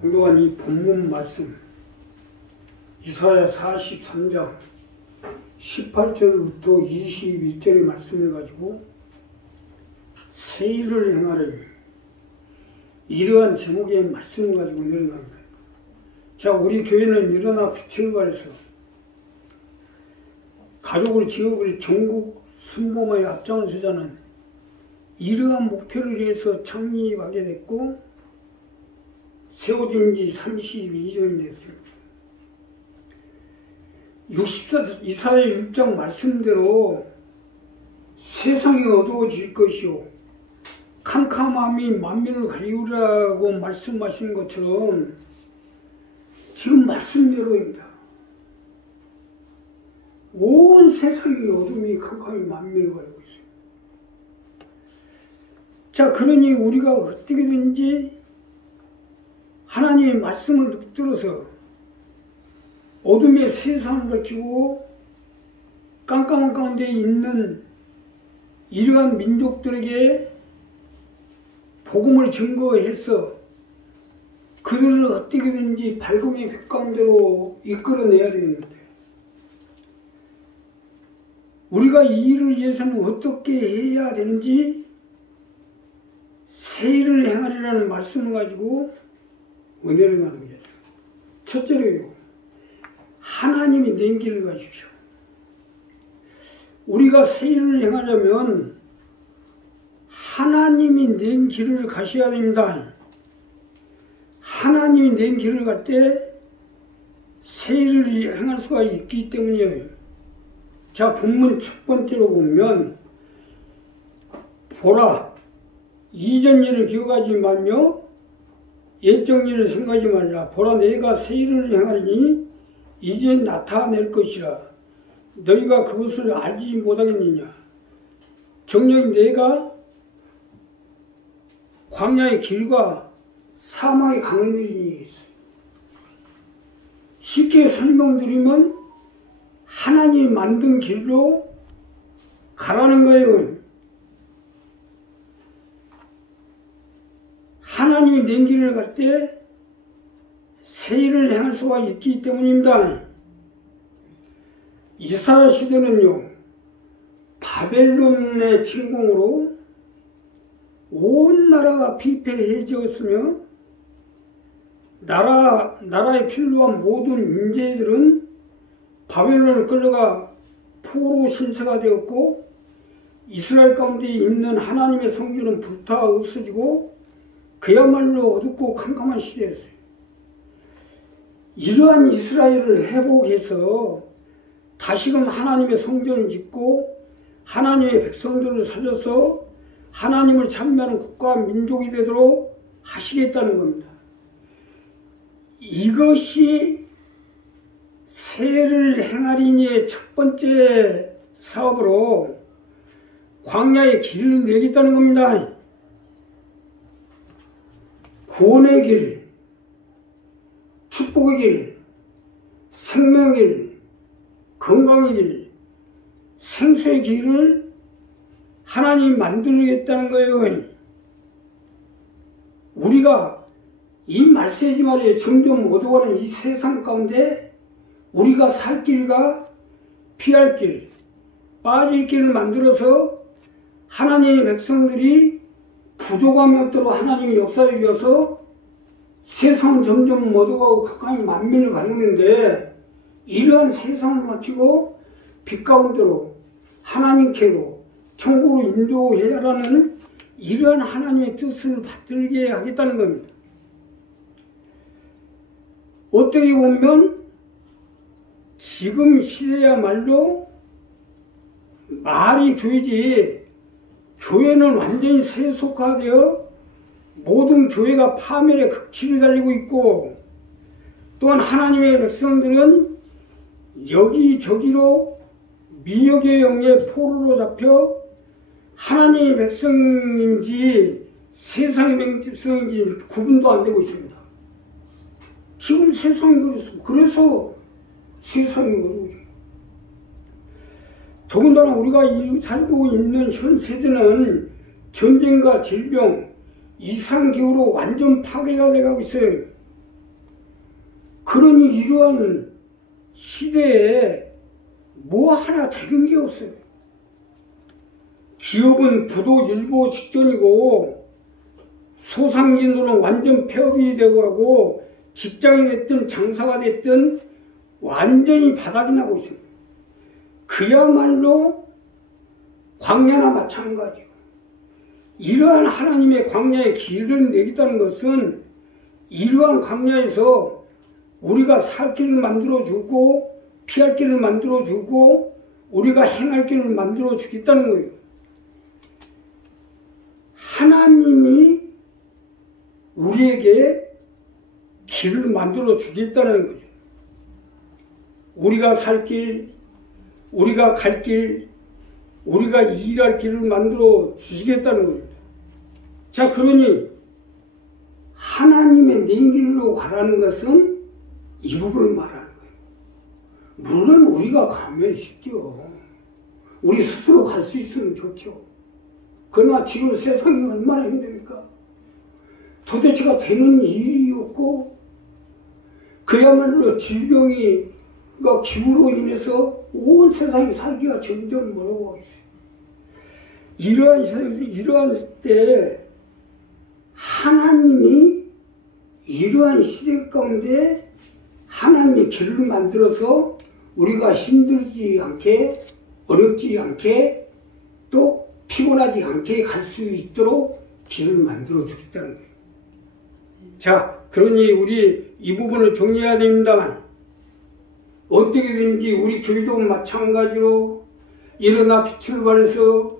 공동한 이 본문 말씀 이사야 43장 18절부터 21절의 말씀을 가지고 새 일을 행하려니 이러한 제목의 말씀을 가지고 내려갑니다. 자, 우리 교회는 일어나 빛을 발해서 가족을 지역을 전국 순복음의 앞장을 서자는 이러한 목표를 위해서 창립하게 됐고 세워진 지 32년이 됐습니다. 이사야 6장 말씀대로 세상이 어두워질 것이요 캄캄함이 만민을 가리우라고 말씀하신 것처럼 지금 말씀대로입니다. 온 세상의 어둠이 캄캄히 만민을 가리고 있어요. 자, 그러니 우리가 어떻게든지 하나님의 말씀을 붙들어서 어둠의 세상을 밝히고 깜깜한 가운데 있는 이러한 민족들에게 복음을 증거해서 그들을 어떻게든지 밝음의 빛 가운데로 이끌어내야 되는데 우리가 이 일을 위해서는 어떻게 해야 되는지 새 일을 행하리라는 말씀을 가지고 은혜를 나누게 돼요. 첫째로요, 하나님이 낸 길을 가십시오. 우리가 새 일을 행하려면 하나님이 낸 길을 가셔야 됩니다. 하나님이 낸 길을 갈 때 새 일을 행할 수가 있기 때문이에요. 자, 본문 첫 번째로 보면 보라, 이전 일을 기억하지 말며 옛적 일을 생각하지 말라. 보라, 내가 새 일을 행하리니 이제 나타낼 것이라. 너희가 그것을 알지 못하겠느냐. 정녕 내가 광야의 길과 사막의 강을 내리니 있어요. 쉽게 설명드리면 하나님이 만든 길로 가라는 거예요. 하나님이 낸 길을 갈 때 새 일을 행할 수가 있기 때문입니다. 이사야 시대는요, 바벨론의 침공으로 온 나라가 피폐해졌으며 나라에 필요한 모든 인재들은 바벨론을 끌려가 포로 신세가 되었고 이스라엘 가운데 있는 하나님의 성전은 불타 없어지고 그야말로 어둡고 캄캄한 시대였어요. 이러한 이스라엘을 회복해서 다시금 하나님의 성전을 짓고 하나님의 백성들을 살려서 하나님을 찬미하는 국가와 민족이 되도록 하시겠다는 겁니다. 이것이 새를 행하리니의 첫 번째 사업으로 광야의 길을 내겠다는 겁니다. 구원의 길, 축복의 길, 생명의 길, 건강의 길, 생수의 길을 하나님이 만들겠다는 거예요. 우리가 이 말세지 말에 점점 어두워가는 이 세상 가운데 우리가 살 길과 피할 길, 빠질 길을 만들어서 하나님의 백성들이 부족함이 없도록 하나님의 역사에 이어서 세상은 점점 어두워가고 가까이 만민을 가리는데 이러한 세상을 마치고 빛 가운데로 하나님께로 천국으로 인도해야 하는 이러한 하나님의 뜻을 받들게 하겠다는 겁니다. 어떻게 보면 지금 시대야말로 말이 교회지 교회는 완전히 세속화되어 모든 교회가 파멸의 극치를 달리고 있고 또한 하나님의 백성들은 여기저기로 미혹의 영의 포로로 잡혀 하나님의 백성인지 세상의 백성인지 구분도 안 되고 있습니다. 지금 세상이 그래서 세상이 그러죠. 더군다나 우리가 살고 있는 현 세대는 전쟁과 질병, 이상기후로 완전 파괴가 돼가고 있어요. 그러니 이러한 시대에 뭐 하나 되는 게 없어요. 기업은 부도 일보 직전이고 소상인으로는 완전 폐업이 되고 하고 직장이 됐든 장사가 됐든 완전히 바닥이 나고 있습니다. 그야말로 광야나 마찬가지요. 이러한 하나님의 광야에 길을 내겠다는 것은 이러한 광야에서 우리가 살 길을 만들어주고 피할 길을 만들어주고 우리가 행할 길을 만들어주겠다는 거예요. 하나님이 우리에게 길을 만들어주겠다는 거죠. 우리가 살 길, 우리가 갈 길, 우리가 일할 길을 만들어 주시겠다는 겁니다. 자, 그러니 하나님의 내 길로 가라는 것은 이 부분을 말하는 거예요. 물론 우리가 가면 쉽죠. 우리 스스로 갈 수 있으면 좋죠. 그러나 지금 세상이 얼마나 힘듭니까? 도대체가 되는 일이 없고 그야말로 질병이 기후로 인해서 온 세상이 살기가 점점 멀어가고 있어요. 이러한 때 하나님이 이러한 시대 가운데 하나님의 길을 만들어서 우리가 힘들지 않게 어렵지 않게 또 피곤하지 않게 갈 수 있도록 길을 만들어 주겠다는 거예요. 자, 그러니 우리 이 부분을 정리해야 됩니다. 어떻게든지 우리 교회도 마찬가지로 일어나 빛을 발해서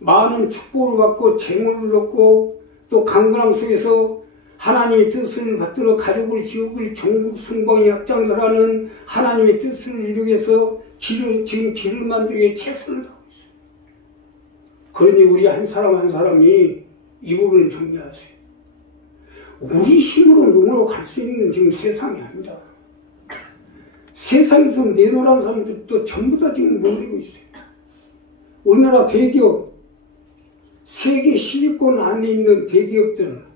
많은 축복을 받고 재물을 얻고 또 강건함 속에서 하나님의 뜻을 받들어 가족을 지옥을 전국 승방에 앞장서라는 하나님의 뜻을 이루기 위해서 지금 길을 만들기 위해 최선을 다하고 있어요. 그러니 우리 한 사람 한 사람이 이 부분을 정리하세요. 우리 힘으로 누구로 갈 수 있는 지금 세상이 아니다. 세상에서 내놓으라는 사람들도 전부 다 지금 모이고 있어요. 우리나라 대기업, 세계 10위권 안에 있는 대기업들,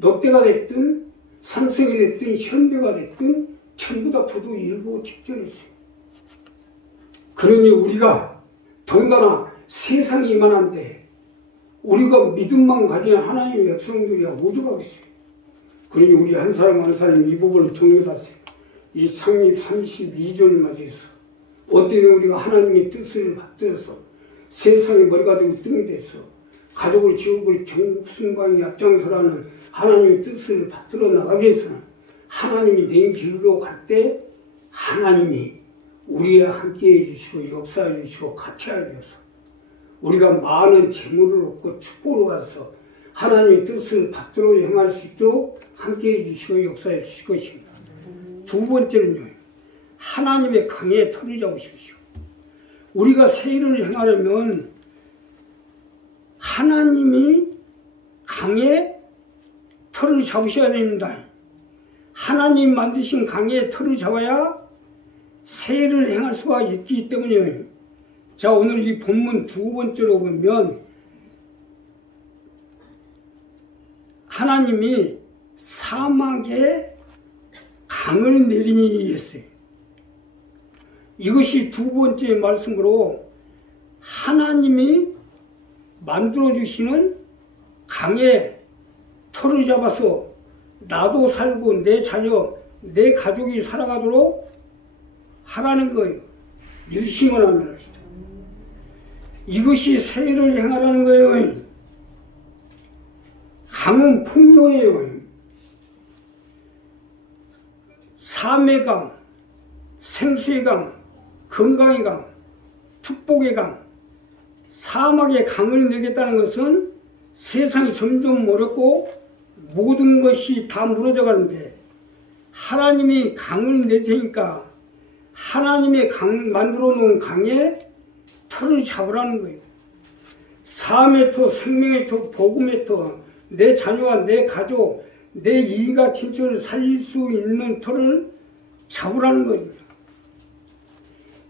롯데가 됐든 삼성이 됐든 현대가 됐든 전부 다 부도 일보 직전에 있어요. 그러니 우리가 더군다나 세상이 이만한데 우리가 믿음만 가진 하나님의 백성들이야 우주가 있어요. 그러니 우리 한 사람 한 사람 이 부분을 정리하세요. 이 창립 32조를 맞이해서 어떻게 우리가 하나님의 뜻을 받들어서 세상의 머리가 되고 뜸이 돼서 가족을 지옥을 전국 승방에 앞장서라는 하나님의 뜻을 받들어 나가기 위해서는 하나님이 낸 길로 갈 때 하나님이 우리와 함께 해주시고 역사해 주시고 같이 하셔서 우리가 많은 재물을 얻고 축복을 받아서 하나님의 뜻을 받들어 행할 수 있도록 함께 해주시고 역사해 주실 것입니다. 두 번째는요, 하나님의 강에 털을 잡으십시오. 우리가 새 일을 행하려면 하나님이 강에 털을 잡으셔야 됩니다. 하나님 만드신 강에 털을 잡아야 새 일을 행할 수가 있기 때문이에요. 자, 오늘 이 본문 두 번째로 보면 하나님이 사막에 강을 내리니 했어요. 이것이 두 번째 말씀으로 하나님이 만들어주시는 강에 털을 잡아서 나도 살고 내 자녀, 내 가족이 살아가도록 하라는 거예요. 유심을 하면 하시죠. 이것이 새 일을 행하라는 거예요. 강은 풍요예요. 삶의 강, 생수의 강, 건강의 강, 축복의 강, 사막의 강을 내겠다는 것은 세상이 점점 어렵고 모든 것이 다 무너져 가는데 하나님이 강을 낼 테니까 하나님의 강, 만들어 놓은 강에 털을 잡으라는 거예요. 삶의 터, 생명의 터, 복음의 터, 내 자녀와 내 가족, 내 이가 친척을 살릴 수 있는 터를 잡으라는 겁니다.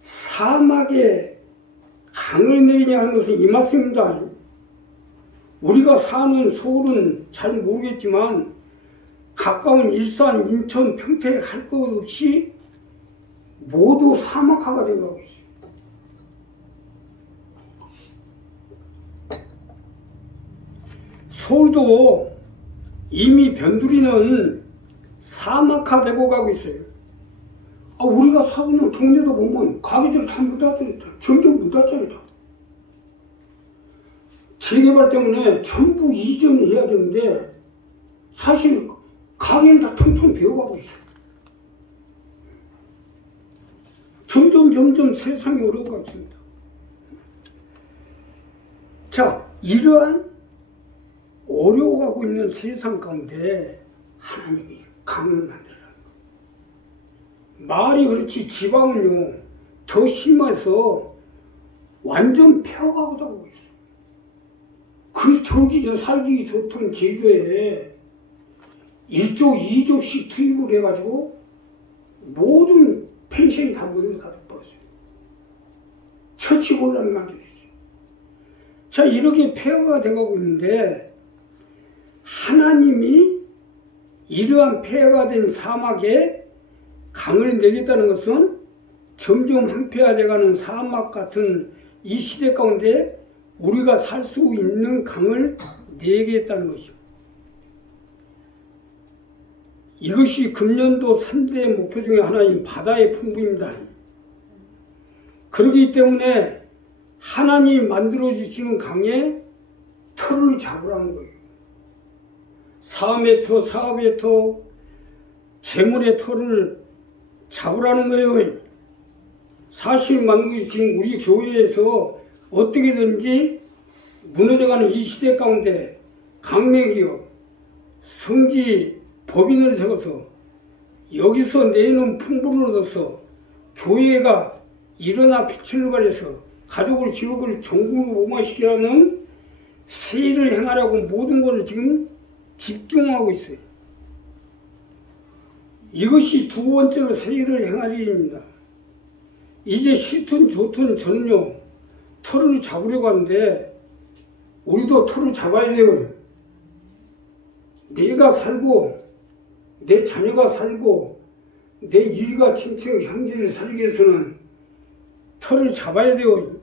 사막에 강을 내리냐 하는 것은 이 말씀입니다. 우리가 사는 서울은 잘 모르겠지만 가까운 일산, 인천, 평택 할 것 없이 모두 사막화가 되어가고 있어요. 서울도 이미 변두리는 사막화되고 가고 있어요. 우리가 사고 있는 동네도 보면 가게들이 다 문 닫았다. 점점 문 닫잖아요. 재개발 때문에 전부 이전을 해야 되는데 사실 가게는 다 텅텅 비어가고 있어요. 점점 세상이 어려워가고 있습니다. 자, 이러한 어려워가고 있는 세상 가운데 하나님이 강을 만들어요. 말이 그렇지 지방은요 더 심해서 완전 폐허가고 가고 있어요. 그 저기 저 살기 좋던 제주에 1조 2조씩 투입을 해가지고 모든 펜션이 다 문을 닫아버렸어요. 처치곤란한 관계가 있어요. 자, 이렇게 폐허가 돼가고 있는데 하나님이 이러한 폐허가 된 사막에 강을 내겠다는 것은 점점 황폐화돼가는 사막 같은 이 시대 가운데 우리가 살 수 있는 강을 내겠다는 것이죠. 이것이 금년도 3대 목표 중에 하나인 바다의 풍부입니다. 그렇기 때문에 하나님이 만들어주시는 강에 털을 잡으라는 거예요. 4m, 4m 재물의 털을 잡으라는 거예요. 사실 맞는 것이 지금 우리 교회에서 어떻게든지 무너져가는 이 시대 가운데 강매기업, 성지, 법인을 세워서 여기서 내는 풍부를 얻어서 교회가 일어나 빛을 발해서 가족을 지옥을 전국으로 오마시키라는 세일을 행하라고 모든 것을 지금 집중하고 있어요. 이것이 두 번째로 세일을 행할 일입니다. 이제 싫든 좋든 저는요 털을 잡으려고 하는데 우리도 털을 잡아야 돼요. 내가 살고 내 자녀가 살고 내 일가 친척 형제를 살기 위해서는 털을 잡아야 돼요.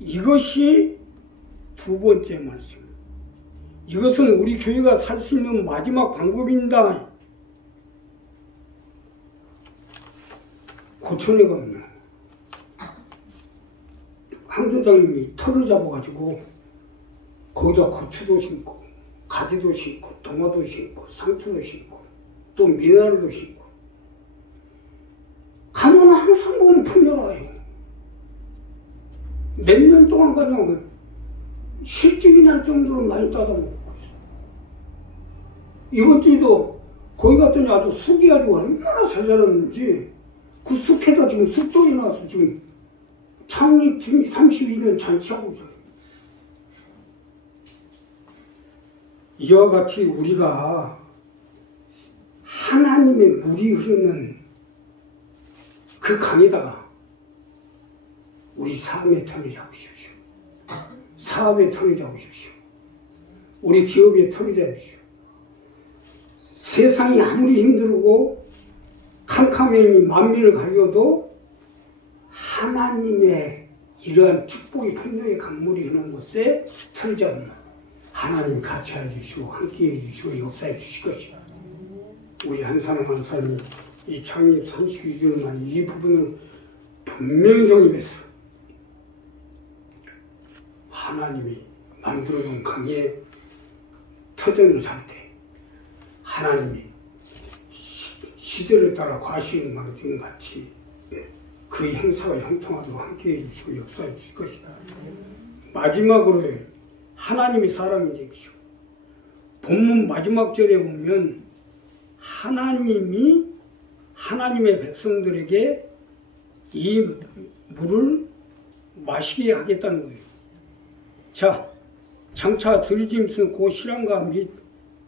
이것이 두 번째 말씀. 이것은 우리 교회가 살 수 있는 마지막 방법입니다. 고천에 가면 항조장님이 털을 잡아가지고 거기다 고추도 심고 가지도 심고 도마도 심고 상추도 심고 또 미나리도 심고 가면 항상 보면 풍요로워요. 몇 년 동안 가면 실직이 날 정도로 많이 따다먹고 있어요. 이번 주에도 거기 갔더니 아주 쑥이 아주 얼마나 잘 자랐는지 그 쑥에다 지금 쑥돌이 나와서 지금 창립 지금 32년 잔치하고 있어요. 이와 같이 우리가 하나님의 물이 흐르는 그 강에다가 우리 삶의 턴을 잡으십시오. 사업의 턴을 잡으십시오. 우리 기업의 턴을 잡으십시오. 세상이 아무리 힘들고 캄캄함이 만민을 가려도 하나님의 이러한 축복의 풍요의 강물이 흐르는 곳에 턴을 잡으면 하나님 같이 해주시고 함께 해주시고 역사해 주실 것이다. 우리 한 사람 한 사람이 이 창립 32주년 만 이 부분을 분명히 정립해서 하나님이 만들어놓은 강에 터전을 잡을 때 하나님이 시대를 따라 과시응망 같이 그 행사와 형통하도록 함께해 주시고 역사해 주실 것이다. 마지막으로 하나님이 사람이 되시오. 본문 마지막 절에 보면 하나님이 하나님의 백성들에게 이 물을 마시게 하겠다는 거예요. 자, 장차 들짐승 고 실랑과 및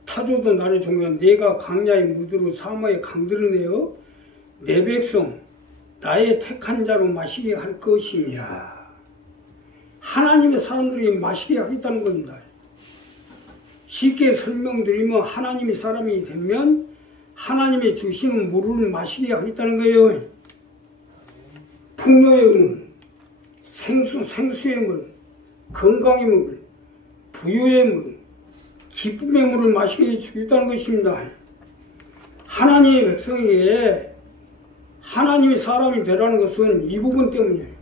타조도 나를 종교한 내가 강야의 물들을 사막의 강들을 내어 내 백성 나의 택한 자로 마시게 할 것임이라. 하나님의 사람들이 마시게 하겠다는 겁니다. 쉽게 설명드리면 하나님의 사람이 되면 하나님이 주시는 물을 마시게 하겠다는 거예요. 풍요의 물, 생수의 물, 건강의 물, 부유의 물, 기쁨의 물을 마시게 해주겠다는 것입니다. 하나님의 백성에게 하나님의 사람이 되라는 것은 이 부분 때문이에요.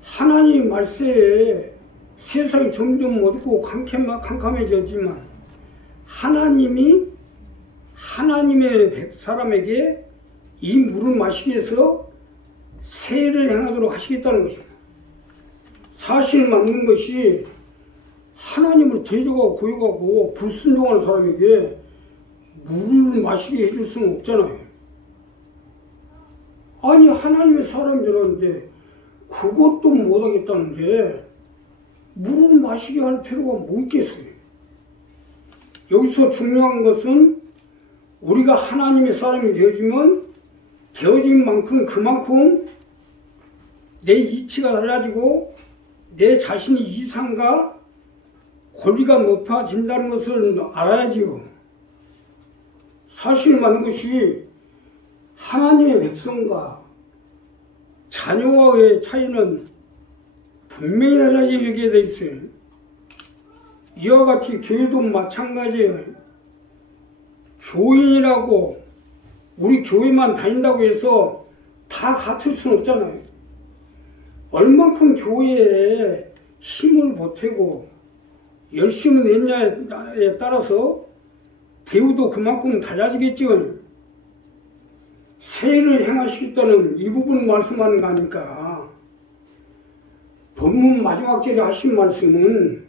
하나님 말세에 세상이 점점 어둡고 캄캄해졌지만 하나님이 하나님의 사람에게 이 물을 마시게 해서 세를 행하도록 하시겠다는 것입니다. 사실 맞는 것이 하나님을 대적하고 고역하고 불순종하는 사람에게 물을 마시게 해줄 수는 없잖아요. 아니 하나님의 사람이 되라는데 그것도 못하겠다는데 물을 마시게 할 필요가 뭐 있겠어요. 여기서 중요한 것은 우리가 하나님의 사람이 되어진 만큼 그만큼 내 이치가 달라지고 내 자신의 이상과 권리가 높아진다는 것을 알아야지요. 사실 맞는 것이 하나님의 백성과 자녀와의 차이는 분명히 달라지게 여기에 돼 있어요. 이와 같이 교회도 마찬가지예요. 교인이라고 우리 교회만 다닌다고 해서 다 같을 수는 없잖아요. 얼만큼 교회에 힘을 보태고 열심히 냈냐에 따라서 대우도 그만큼 달라지겠죠. 세를 행하시겠다는 이 부분 말씀하는 거 아닙니까? 본문 마지막 절에 하신 말씀은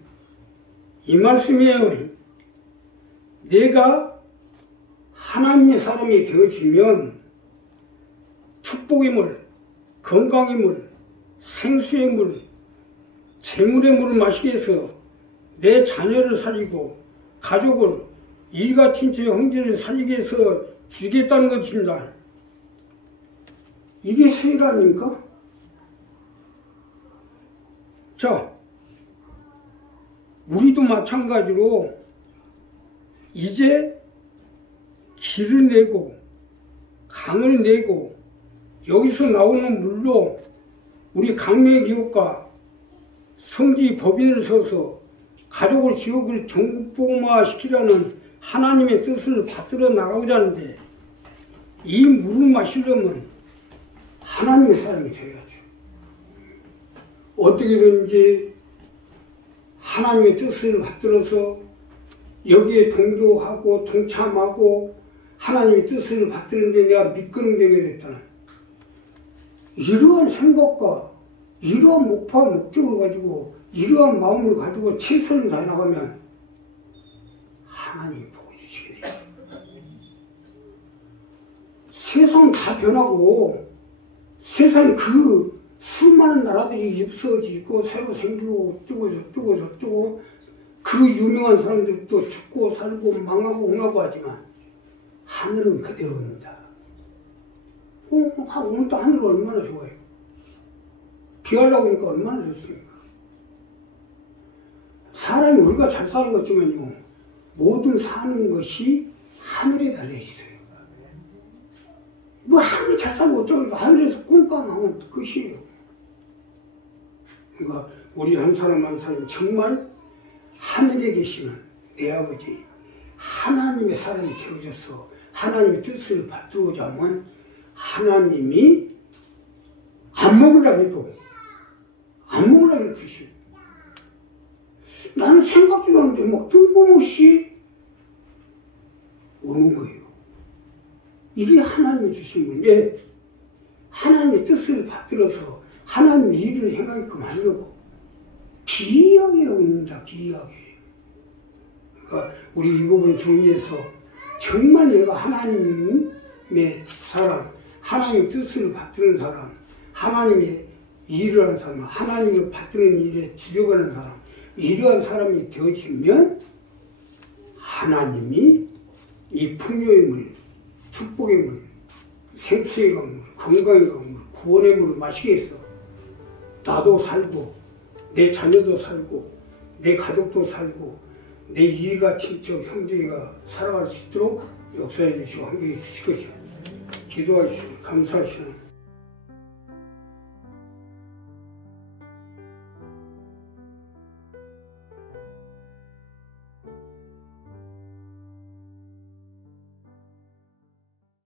이 말씀이에요. 내가 하나님의 사람이 되어지면 축복의 물, 건강의 물, 생수의 물, 재물의 물을 마시게 해서 내 자녀를 살리고 가족을 일가 친척 형제를 살리게 해서 주겠다는 것입니다. 이게 세일 아닙니까? 자, 우리도 마찬가지로 이제 길을 내고 강을 내고 여기서 나오는 물로 우리 강명의 기업과 성지 법인을 서서 가족을 지역을 전국복음화시키려는 하나님의 뜻을 받들어 나가고자 하는데 이 물을 마시려면 하나님의 사람이 되어야죠. 어떻게든지 하나님의 뜻을 받들어서 여기에 동조하고 동참하고 하나님의 뜻을 받드는데 내가 미끄럼되게 됐다는 이러한 생각과 이러한 목적을 가지고 이러한 마음을 가지고 최선을 다해 나가면 하나님이 보여주시게 돼요. 세상 다 변하고 세상에 그 수많은 나라들이 없어지고 새로 생기고 어쩌고 저쩌고 그 유명한 사람들도 죽고 살고 망하고 응하고 하지만 하늘은 그대로입니다. 오늘도 하늘은 얼마나 좋아요. 비하려고 하니까 얼마나 좋습니까? 사람이 우리가 잘 사는 것쯤은요 모든 사는 것이 하늘에 달려있어요. 뭐 아무리 잘 살고 어쩌고 하늘에서 꿍깡하면 끝이에요. 그러니까 우리 한 사람 한 사람이 정말 하늘에 계시는 내 아버지 하나님의 사람이 되어져서 하나님의 뜻을 받들고자 하면 하나님이 안 먹으려고 해도 주시오. 나는 생각지도 않는데 막 뜬금없이 오는 거예요. 이게 하나님이 주신 건데 하나님의 뜻을 받들어서 하나님 일을 행하게끔 하려고 기이하게 옵니다. 기이하게. 그러니까 우리 이 부분 정리해서 정말 내가 하나님의 사람, 하나님의 뜻을 받드는 사람, 하나님의 일을 하는 사람, 하나님을 받드는 일에 주력하는 사람, 이러한 사람이 되어지면 하나님이 이 풍요의 물, 축복의 물, 생수의 강물, 건강의 강물, 구원의 물을 마시게 해서 나도 살고 내 자녀도 살고 내 가족도 살고 내 일가 친척 형제가 살아갈 수 있도록 역사해 주시고 함께해 주실 것이요 기도하시오 감사하시오.